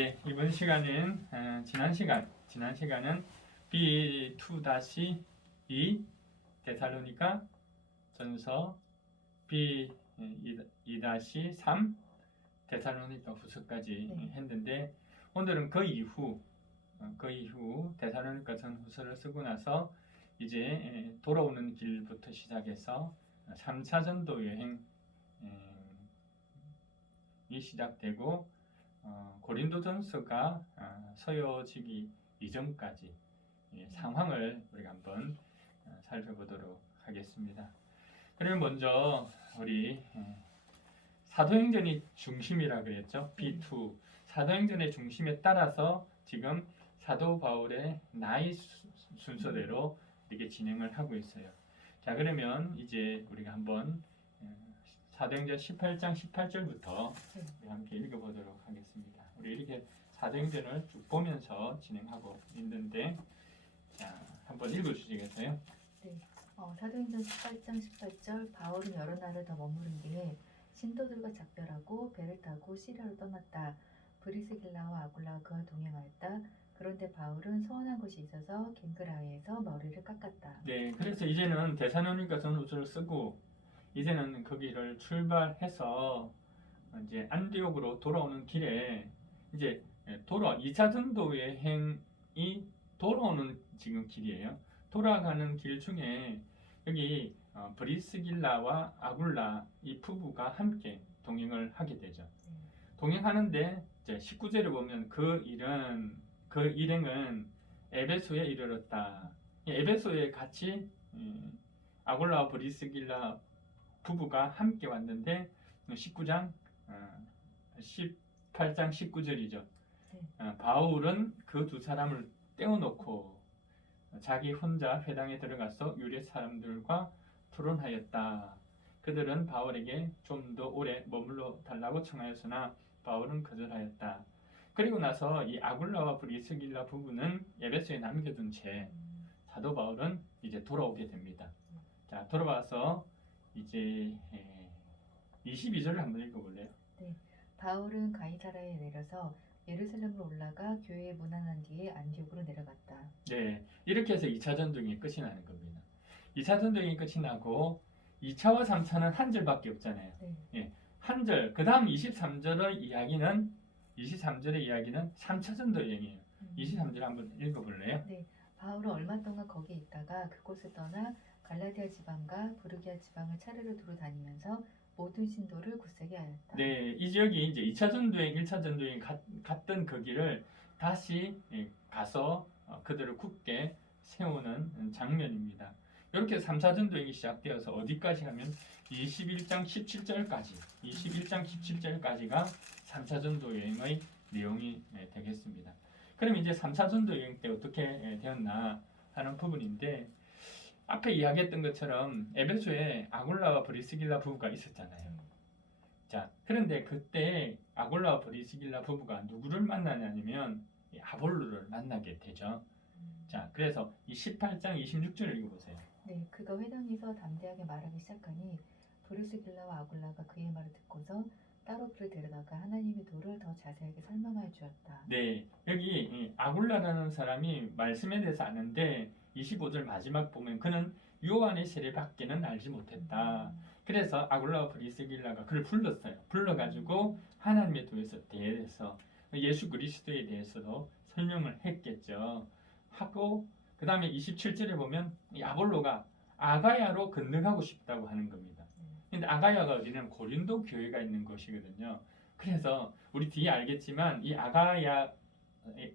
네, 이번 시간은 지난 시간은 B2-2 데살로니가 전서 B2-3 데살로니가 후서까지 네. 했는데 오늘은 그 이후 데살로니가 전후서를 쓰고 나서 이제 돌아오는 길부터 시작해서 3차 전도 여행이 시작되고 고린도전서가 서여지기 이전까지 상황을 우리가 한번 살펴보도록 하겠습니다. 그러면 먼저 우리 사도행전이 중심이라 그랬죠. B2 사도행전의 중심에 따라서 지금 사도 바울의 나이 순서대로 이렇게 진행을 하고 있어요. 자, 그러면 이제 우리가 한번 사도행전 18장 18절부터 함께 읽어보도록 하겠습니다. 우리 이렇게 사도행전을 쭉 보면서 진행하고 있는데, 자, 한번 읽어주시겠어요? 네. 사도행전 18장 18절 바울은 여러 날을 더 머무른 뒤에 신도들과 작별하고 배를 타고 시리아로 떠났다. 브리스길라와 아굴라가 그와 동행하였다. 그런데 바울은 서원한 곳이 있어서 겐그라에서 머리를 깎았다. 네, 그래서 이제는 데살로니가 전후서를 쓰고 이제는 거기를 출발해서 이제 안디옥으로 돌아오는 길에 이제 2차 전도 여행이 돌아오는 지금 길이에요. 돌아가는 길 중에 여기 브리스길라와 아굴라 이 부부가 함께 동행을 하게 되죠. 동행하는데 이제 19절을 보면 그 일행은 에베소에 이르렀다. 에베소에 같이 아굴라와 브리스길라 부부가 함께 왔는데 18장 19절이죠. 바울은 그 두 사람을 떼어놓고 자기 혼자 회당에 들어가서 유대 사람들과 토론하였다. 그들은 바울에게 좀 더 오래 머물러 달라고 청하였으나 바울은 거절하였다. 그리고 나서 이 아굴라와 브리스길라 부부는 에베소에 남겨둔 채 사도 바울은 이제 돌아오게 됩니다. 자, 돌아와서 이제 22절을 한번 읽어볼래요? 네. 바울은 가이사라에 내려서 예루살렘으로 올라가 교회에 문안한 뒤에 안디옥으로 내려갔다. 네, 이렇게 해서 2차 전쟁이 끝이 나는 겁니다. 2차 전쟁이 끝이 나고 2차와 3차는 한 절밖에 없잖아요. 예, 한 절, 그 다음 23절의 이야기는 3차 전도 여행이에요. 23절 한번 읽어볼래요? 네. 바울은 얼마 동안 거기에 있다가 그곳을 떠나 갈라디아 지방과 부르기아 지방을 차례로 두루 다니면서 모든 신도를 굳세게 하였다. 네, 이 지역이 이제 2차 전도행, 1차 전도행 갔던 그 길을 다시 가서 그들을 굳게 세우는 장면입니다. 이렇게 3차 전도행이 시작되어서 어디까지 하면 21장 17절까지가 3차 전도 여행의 내용이 되겠습니다. 그럼 이제 3차 전도 여행 때 어떻게 되었나 하는 부분인데 앞에 이야기했던 것처럼 에베소에 아굴라와 브리스길라 부부가 있었잖아요. 자, 그런데 그때 아굴라와 브리스길라 부부가 누구를 만나냐면 아볼로를 만나게 되죠. 자, 그래서 이 18장 26절을 읽어보세요. 네, 그가 회당에서 담대하게 말하기 시작하니 브리스길라와 아굴라가 그의 말을 듣고서 따로 그를 데려다가 하나님의 도를 더 자세하게 설명하여 주었다. 네, 여기 아굴라라는 사람이 말씀에 대해서 아는데 25절 마지막 보면 그는 요한의 세례밖에는 알지 못했다. 그래서 아굴라와 브리스길라가 그를 불렀어요. 불러가지고 하나님의 도에서 대해서 예수 그리스도에 대해서도 설명을 했겠죠. 하고 그 다음에 27절에 보면 이 아볼로가 아가야로 건너가고 싶다고 하는 겁니다. 근데 아가야가 어디냐면 고린도 교회가 있는 곳이거든요. 그래서 우리 뒤에 알겠지만 이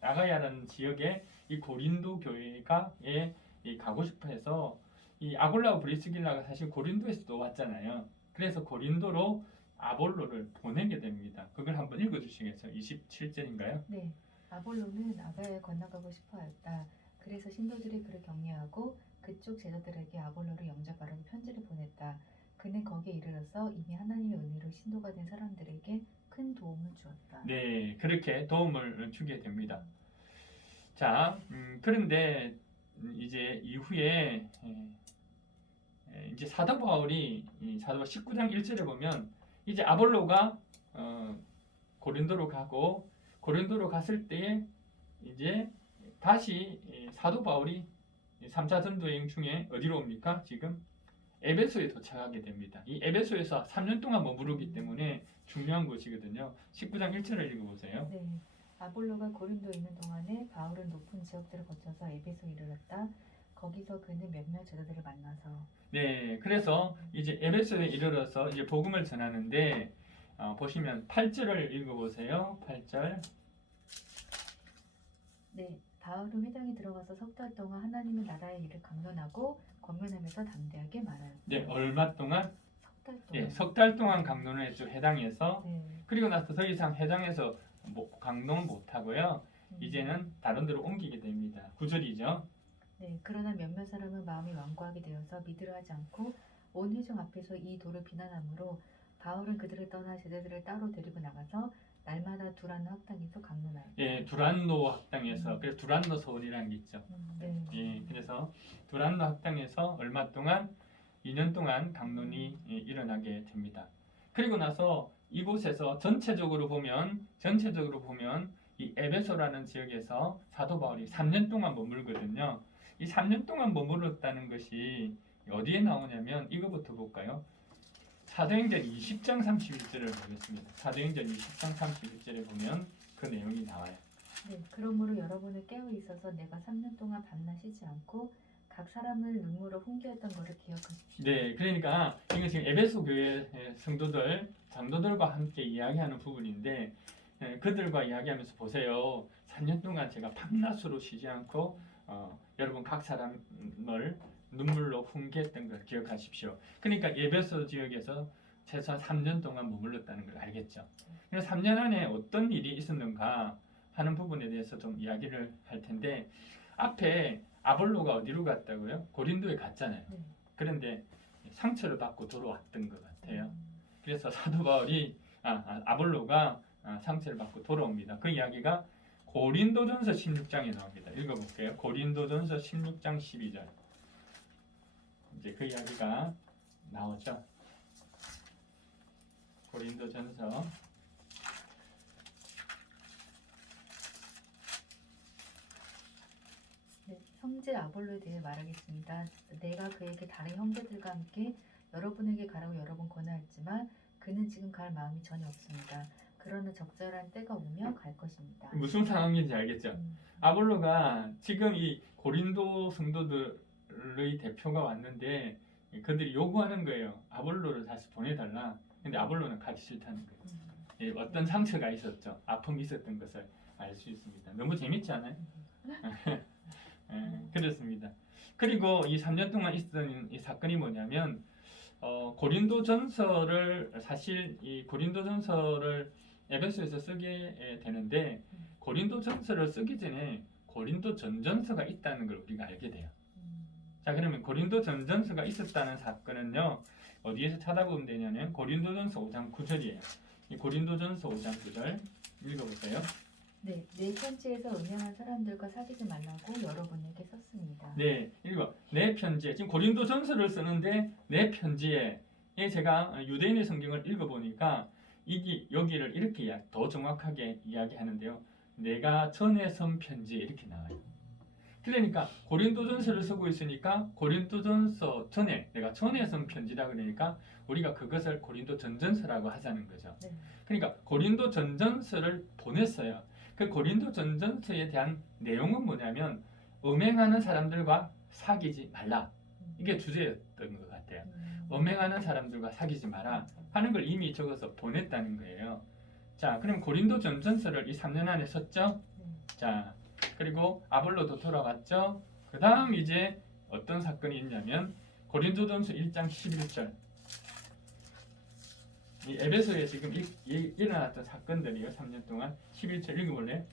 아가야라는 지역에 이 고린도 교회가 가고 싶어 해서 이 아골라와 브리스길라가 사실 고린도에서도 왔잖아요. 그래서 고린도로 아볼로를 보내게 됩니다. 그걸 한번 읽어주시겠어요? 27절인가요? 네, 아볼로는 아가야에 건너가고 싶어 하였다. 그래서 신도들이 그를 격려하고 그쪽 제자들에게 아볼로를 영접하라고 편지를 보냈다. 그는 거기에 이르러서 이미 하나님의 은혜로 신도가 된 사람들에게 큰 도움을 주었다. 네, 그렇게 도움을 주게 됩니다. 자, 그런데 이제 이후에 이제 사도 바울이 사도 19장 1절에 보면 이제 아볼로가 고린도로 가고 고린도로 갔을 때에 이제 다시 사도 바울이 3차 전도 여행 중에 어디로 옵니까? 지금 에베소에 도착하게 됩니다. 이 에베소에서 3년 동안 머무르기 때문에 중요한 곳이거든요. 19장 1절을 읽어보세요. 네. 아볼로가 고린도에 있는 동안에 바울은 높은 지역들을 거쳐서 에베소에 이르렀다. 거기서 그는 몇몇 제자들을 만나서 네, 그래서 이제 에베소에 이르러서 이제 복음을 전하는데 보시면 8절을 읽어보세요. 8절. 네. 바울은 회당에 들어가서 석 달 동안 하나님의 나라의 일을 강론하고 권면하면서 담대하게 말하였다. 네, 얼마 동안? 석 달 동안. 네, 석 달 동안 강론을 했죠. 회당에서. 네. 그리고 나서 더 이상 회당에서 강론 못 하고요. 음. 이제는 다른 데로 옮기게 됩니다. 9절이죠. 네. 그러나 몇몇 사람은 마음이 완고하게 되어서 믿으려 하지 않고 온 회중 앞에서 이 도를 비난하므로 바울은 그들을 떠나 제자들을 따로 데리고 나가서 날마다 두란노 학당에서 강론하였다. 예, 두란노 학당에서 그래서 두란노 서원이라는 게 있죠. 네. 예, 그래서 두란노 학당에서 얼마 동안 2년 동안 강론이 일어나게 됩니다. 그리고 나서 이곳에서 전체적으로 보면 이 에베소라는 지역에서 사도 바울이 3년 동안 머물거든요. 이 3년 동안 머물렀다는 것이 어디에 나오냐면 이거부터 볼까요? 사도행전 20장 31절을 보겠습니다. 사도행전 20장 31절에 보면 그 내용이 나와요. 네, 그러므로 여러분을 깨어 있어서 내가 3년 동안 밤낮 쉬지 않고 각 사람을 눈물로 훈계했던 것을 기억하십시오. 네, 그러니까 이거 지금 에베소 교회 성도들, 장로들과 함께 이야기하는 부분인데 그들과 이야기하면서 보세요. 3년 동안 제가 밤낮으로 쉬지 않고 여러분 각 사람을 눈물로 훈계했던 걸 기억하십시오. 그러니까 에베소 지역에서 최소한 3년 동안 머물렀다는 걸 알겠죠. 그래서 3년 안에 어떤 일이 있었는가 하는 부분에 대해서 좀 이야기를 할 텐데 앞에 아볼로가 어디로 갔다고요? 고린도에 갔잖아요. 네. 그런데 상처를 받고 돌아왔던 것 같아요. 그래서 사도 바울이 아볼로가 상처를 받고 돌아옵니다. 그 이야기가 고린도전서 16장에 나옵니다. 읽어볼게요. 고린도전서 16장 12절. 이제 그 이야기가 나오죠. 고린도전서 네, 형제 아볼로에 대해 말하겠습니다. 내가 그에게 다른 형제들과 함께 여러분에게 가라고 여러 번 권하였지만 그는 지금 갈 마음이 전혀 없습니다. 그러나 적절한 때가 오면 갈 것입니다. 무슨 상황인지 알겠죠? 아볼로가 지금 이 고린도 성도들의 대표가 왔는데 그들이 요구하는 거예요. 아볼로를 다시 보내달라. 근데 아볼로는 가기 싫다는 거예요. 예, 어떤 상처가 있었죠. 아픔이 있었던 것을 알 수 있습니다. 너무 재밌지 않아요? 그렇습니다. 그리고 이 3년 동안 있었던 이 사건이 뭐냐면 고린도전서를 사실 이 고린도전서를 에베소에서 쓰게 되는데 고린도전서를 쓰기 전에 고린도전전서가 있다는 걸 우리가 알게 돼요. 자, 그러면 고린도전전서가 있었다는 사건은요 어디에서 찾아보면 되냐면 고린도전서 5장 9절이에요. 이 고린도전서 5장 9절 읽어보세요. 네, 내 편지에서 음행한 사람들과 사귀지 말라고 여러분에게 썼습니다. 네, 읽어. 내 편지에 지금 고린도전서를 쓰는데 내 편지에 제가 유대인의 성경을 읽어보니까 여기를 이렇게 더 정확하게 이야기하는데요. 내가 전에 쓴 편지 이렇게 나와요. 그러니까 고린도전서를 쓰고 있으니까 고린도전서 전에 내가 전에 쓴 편지다 그러니까 우리가 그것을 고린도전전서라고 하자는 거죠. 네. 그러니까 고린도전전서를 보냈어요. 그 고린도전전서에 대한 내용은 뭐냐면 음행하는 사람들과 사귀지 말라. 이게 주제였던 것 같아요. 음행하는 사람들과 사귀지 마라 하는 걸 이미 적어서 보냈다는 거예요. 자, 그럼 고린도전전서를 이 3년 안에 썼죠? 자, 그리고 아볼로도 돌아왔죠? 그 다음 이제 어떤 사건이 있냐면 고린도전서 1장 11절. 이 에베소에 지금 일어났던 사건들이요. 3년 동안 11절 읽어볼래요?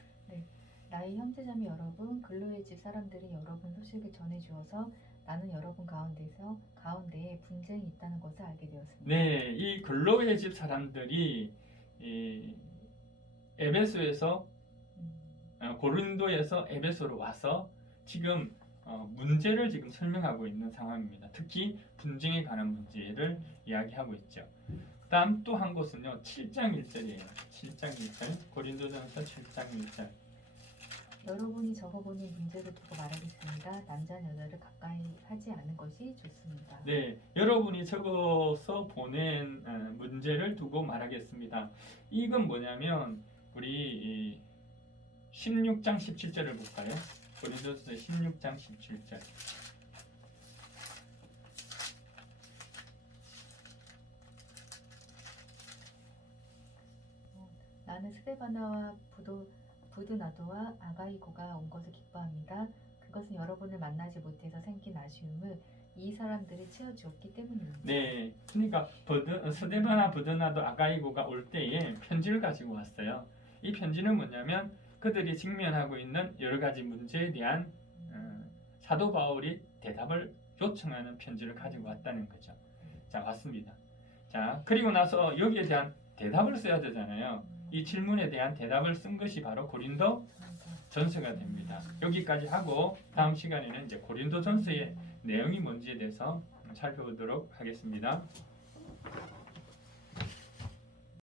나의 형제자매 여러분, 글로의 집 사람들이 여러분 소식을 전해주어서 나는 여러분 가운데에 분쟁이 있다는 것을 알게 되었습니다. 네, 이 글로의 집 사람들이 이 에베소에서 고린도에서 에베소로 와서 지금 문제를 지금 설명하고 있는 상황입니다. 특히 분쟁에 관한 문제를 이야기하고 있죠. 그 다음 또 한 곳은요 7장 1절이에요. 7장 1절 고린도전서 7장 1절. 여러분이 적어보는 문제를 두고 말하겠습니다. 남자는 여자를 가까이 하지 않는 것이 좋습니다. 네, 여러분이 적어서 보낸 문제를 두고 말하겠습니다. 이건 뭐냐면 우리 16장 17절을 볼까요? 고린도전서 16장 17절. 나는 스데바나와 부드나도와 아가이고가 온 것을 기뻐합니다. 그것은 여러분을 만나지 못해서 생긴 아쉬움을 이 사람들이 채워주었기 때문입니다. 네, 그러니까 스데바나 부드나도 아가이고가 올 때에 편지를 가지고 왔어요. 이 편지는 뭐냐면 그들이 직면하고 있는 여러 가지 문제에 대한 사도 바울이 대답을 요청하는 편지를 가지고 왔다는 거죠. 자, 왔습니다. 자, 그리고 나서 여기에 대한 대답을 써야 되잖아요. 이 질문에 대한 대답을 쓴 것이 바로 고린도 전서가 됩니다. 여기까지 하고 다음 시간에는 이제 고린도 전서의 내용이 뭔지에 대해서 살펴보도록 하겠습니다.